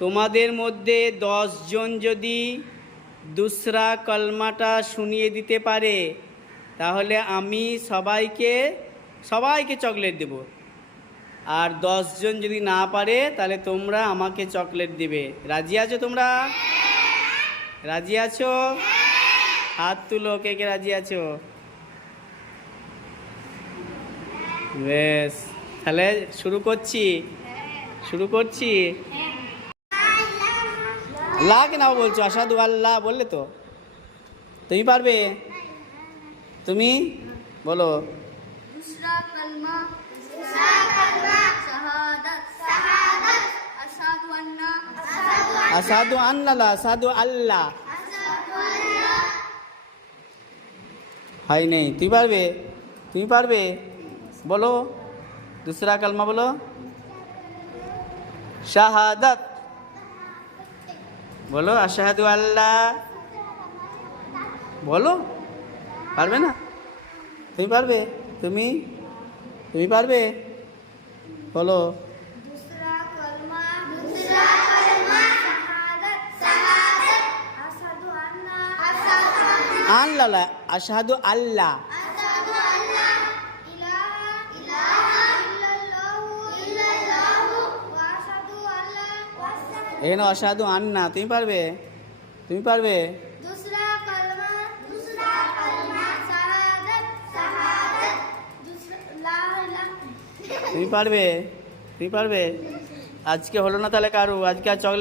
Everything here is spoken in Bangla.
তোমাদের মধ্যে 10 জন যদি দুসরা কলমাটা শুনিয়ে দিতে পারে তাহলে আমি সবাইকে চকলেট দেব। আর 10 জন যদি না পারে তাহলে তোমরা আমাকে চকলেট দেবে। রাজি আছো তোমরা? রাজি আছো? হাত তুলো, কে কে রাজি আছো? বেশ, তাহলে শুরু করছি। আল্লাহ কে নাও বলছো, আশহাদু আল্লাহ বললে তো। তুমি পারবে? তুমি বলো। दूसरा कलमा शहादत আশহাদু আন্না আশহাদু আল্লাহ হয় নেই। তুমি পারবে বলো। दूसरा कलमा बोलो। শাহাদাত বলো। আশহাদু আল্লাহ বলো। পারবে না? তুমি পারবে? তুমি পারবে বলো। दूसरा कलमा शहादत अशहदु আল্লাহ আশহাদু আল্লাহ এখানে অসাধু আন্না। তুমি পারবে? दूसरा कलमा शहादत ला इलाहा তুমি পারবে? আজকে হলো না তাহলে কারু? আজকে আর চকলেট